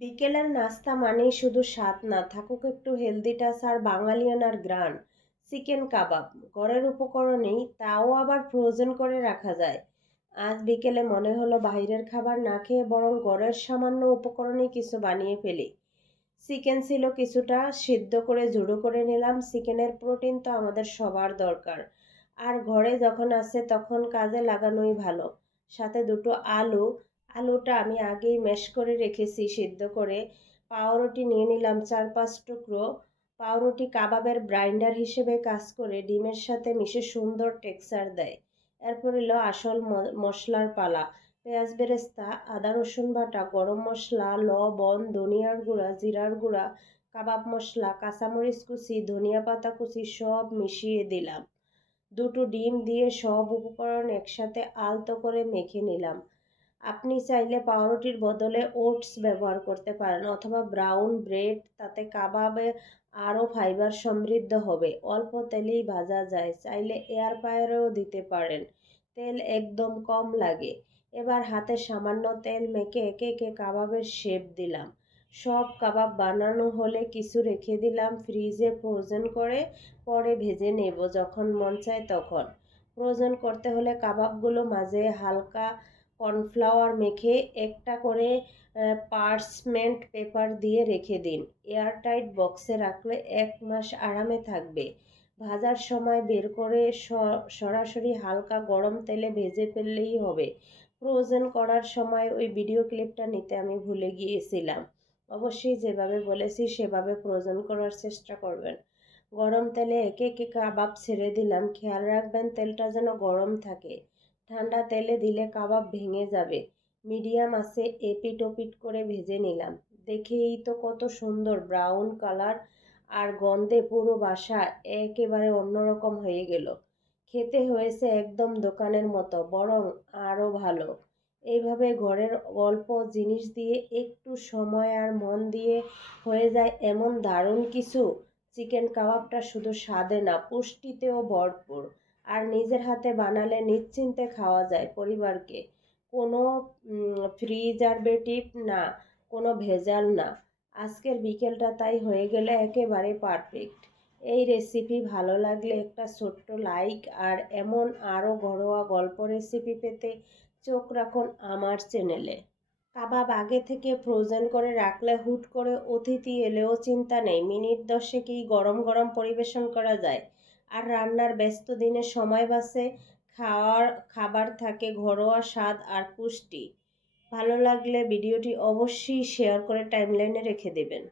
বিকেলের নাস্তা মানেই শুধু স্বাদ না, থাকুক একটু হেলদি টাচ আর বাঙালিয়ানার গ্রান। চিকেন কাবাব, ঘরের উপকরণেই তাও আবার ফ্রোজেন করে রাখা যায়। আজ বিকেলে মনে হলো বাইরের খাবার না খেয়ে বরং ঘরের সামান্য উপকরণেই কিছু বানিয়ে ফেলি। চিকেন ছিল কিছুটা, সিদ্ধ করে জুড়ো করে নিলাম, চিকেনের প্রোটিন তো আমাদের সবার দরকার। আর ঘরে যখন আছে তখন কাজে লাগানোই ভালো। সাথে দুটো আলু আলুটা আমি আগেই ম্যাশ করে রেখেছি, সিদ্ধ করে। পাউরুটি নিয়ে নিলাম চার পাঁচ টুকরো। পাউরুটি কাবাবের ব্রাইন্ডার হিসেবে কাজ করে ডিমের সাথে মিশে সুন্দর টেক্সচার দেয়। এরপর এলো আসল মশলার পালা। পেঁয়াজ বেরেস্তা, আদা রসুন বাটা, গরম মশলা, লবণ, ধনিয়ার গুঁড়া, জিরার গুঁড়া, কাবাব মশলা, কাঁচামরিচ কুচি, ধনিয়া পাতা কুচি সব মিশিয়ে দিলাম। দুটো ডিম দিয়ে সব উপকরণ একসাথে আলতো করে মেখে নিলাম। আপনি চাইলে পাউরুটির বদলে ওটস ব্যবহার করতে পারেন অথবা ব্রাউন ব্রেড, তাতে কাবাবে আরও ফাইবার সমৃদ্ধ হবে। অল্প তেলেই ভাজা যায়, চাইলে এয়ার ফ্রায়ারেও দিতে পারেন। তেল একদম কম লাগে। এবার হাতে সামান্য তেল মেখে একে একে কাবাবের শেপ দিলাম। সব কাবাব বানানো হলে কিছু রেখে দিলাম ফ্রিজে ফ্রোজেন করে, পরে ভেজে নেব যখন মন চায় তখন। ফ্রোজেন করতে হলে কাবাবগুলো মাঝে হালকা কর্নফ্লাওয়ার মেখে একটা করে পার্সমেন্ট পেপার দিয়ে রেখে দিন। এয়ারটাইট বক্সে রাখলে এক মাস আরামে থাকবে। ভাজার সময় বের করে সরাসরি হালকা গরম তেলে ভেজে ফেললেই হবে। ফ্রোজেন করার সময় ওই ভিডিও ক্লিপটা নিতে আমি ভুলে গিয়েছিলাম। অবশ্যই যেভাবে বলেছি সেভাবে ফ্রোজেন করার চেষ্টা করবেন। গরম তেলে একে একে কাবাব ছেড়ে দিলাম। খেয়াল রাখবেন তেলটা যেন গরম থাকে। ঠান্ডা তেলে দিলে কাবাব ভেঙে যাবে। মিডিয়াম আছে এপিট ওপিট করে ভেজে নিলাম। দেখেই তো কত সুন্দর, ব্রাউন কালার আর গন্ধে পুরো বাসা একেবারে অন্যরকম হয়ে গেল। খেতে হয়েছে একদম দোকানের মতো, বরং আরও ভালো। এইভাবে ঘরের অল্প জিনিস দিয়ে একটু সময় আর মন দিয়ে হয়ে যায় এমন দারুণ কিছু। চিকেন কাবাবটা শুধু স্বাদে না, পুষ্টিতেও ভরপুর। আর নিজের হাতে বানালে নিশ্চিন্তে খাওয়া যায় পরিবারকে। কোনো প্রিজারভেটিভ না, কোনো ভেজাল না। আজকের বিকেলটা তাই হয়ে গেলে একেবারে পারফেক্ট এই রেসিপি ভালো লাগলে একটা ছোট্ট লাইক আর এমন আরও ঘরোয়া গল্প রেসিপি পেতে চোখ রাখুন আমার চ্যানেলে কাবাব আগে থেকে ফ্রোজেন করে রাখলে হুট করে অতিথি এলেও চিন্তা নেই, মিনিট দশেকেই গরম গরম পরিবেশন করা যায়। আর রান্নার ব্যস্ত দিনে সময় বাসে খাওয়ার খাবার থাকে, ঘরোয়া স্বাদ আর পুষ্টি। ভালো লাগলে ভিডিওটি অবশ্যই শেয়ার করে টাইমলাইনে রেখে দেবেন।